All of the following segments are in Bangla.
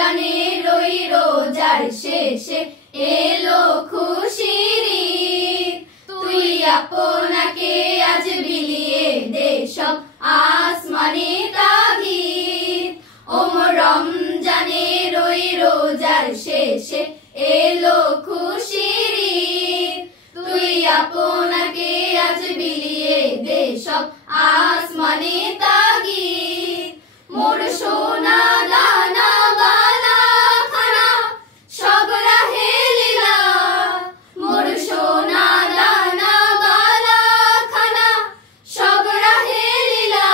রমজানের ওই রোজার শেষে এলো খুশির ঈদ। তুই আপনাকে আজ বিলিয়ে দে সব আসমানি তাগিদ। রমজানের ওই রোজার শেষে এলো খুশির ঈদ। তুই আপনাকে আজ বিলিয়ে দে সব আসমানি তাগিদ। মোর সোনা দানা বালা খানা সব রাহে লীলা। মোর সোনা দানা বালা খানা সব রাহে লীলা।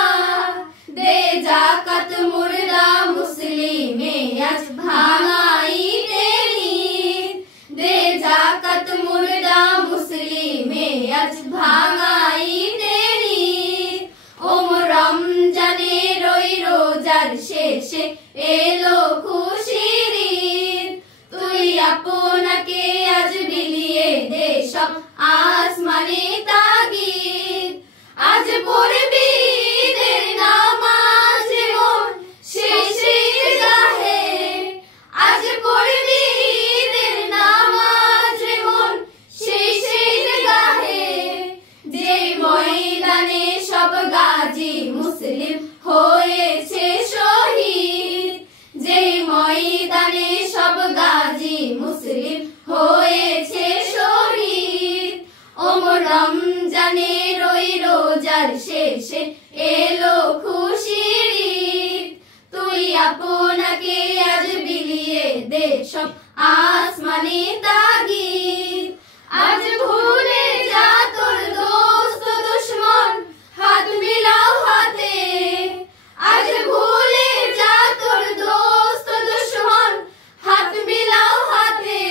দে জাকাত মুর্দা মুসলিমে আজ ভাঙাইতে ঈদ। দে জাকাত মুর্দা মুসলিমে আজ ভাঙাইতে ঈদ। রমজানের ওই রোজার শেষে এলো খুশির ঈদ। তুই আপনাকে আজ বিলিয়ে দে সব আসমানি তাগিদ। আজ পড়বি ঈদের নামাজ মন শেষে ঈদগাহে। আজ পড়বি ঈদের নামাজ মন শেষে ঈদগাহে। যেই ময়দানে সব গাজী মুসলিম হয়েছে শহীদ। যেই ময়দানে সব গাজী মুসলিম হয়েছে শহীদ। রমজানের ওই রোজার শেষে এলো খুশির ঈদ। তুই আপনাকে আজ বিলিয়ে দে সব আসমানি তাগিদ। আজ ভুলে যা তোর দোস্ত দুশ্মন হাত মিলাও হাতে। আজ ভুলে যা তোর দোস্ত দুশ্মন হাত মিলাও হাতে।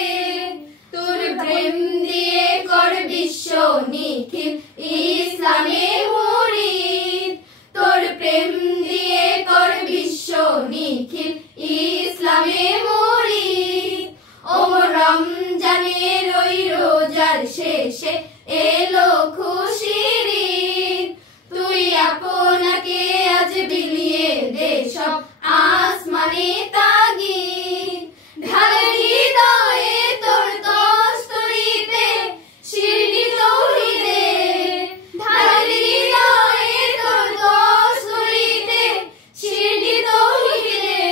তোর প্রেম দিয়ে কর বিশ্ব নিখিল ইসলামে মুরিদ। তোর প্রেম দিয়ে কর বিশ্ব নিখিল ইসলামে মুরিদ। রমজানের ওই রোজার শেষে এলো খুশির ঈদ। তুই আপনাকে আজ বিলিয়ে দে সব আসমানি তাগিদ। ঢালে হৃদয়ে তোর দস্তরিতে শিরনি তৌহিদে। ঢালে হৃদয়ে তোর দস্তরিতে শিরনি তৌহিদে।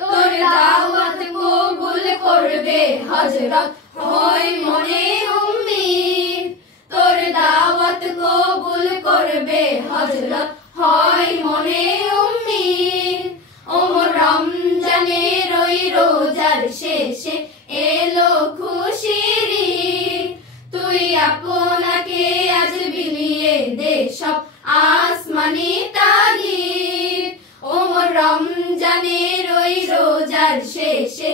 তোর দাওয়াত কবুল করবে হযরত হয় মনে উম্মিদ। তোর দাওয়াত কবুল করবে হযরত হয় মনে উম্মিদ। রমজানের ওই রোজার শেষে এলো খুশির ঈদ। তুই আপনাকে আজ বিলিয়ে দে সব আসমানি তাগিদ। রমজানের ওই রোজার শেষে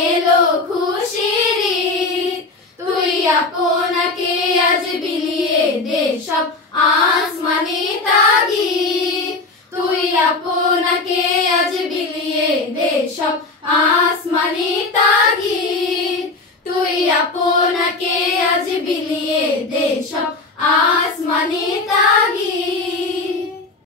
এলো খুশির ঈদ। তুই আপনাকে আজ বিলিয়ে দে সব আসমানি তাগিদ। তুই আপনাকে আজ বিলিয়ে দে সব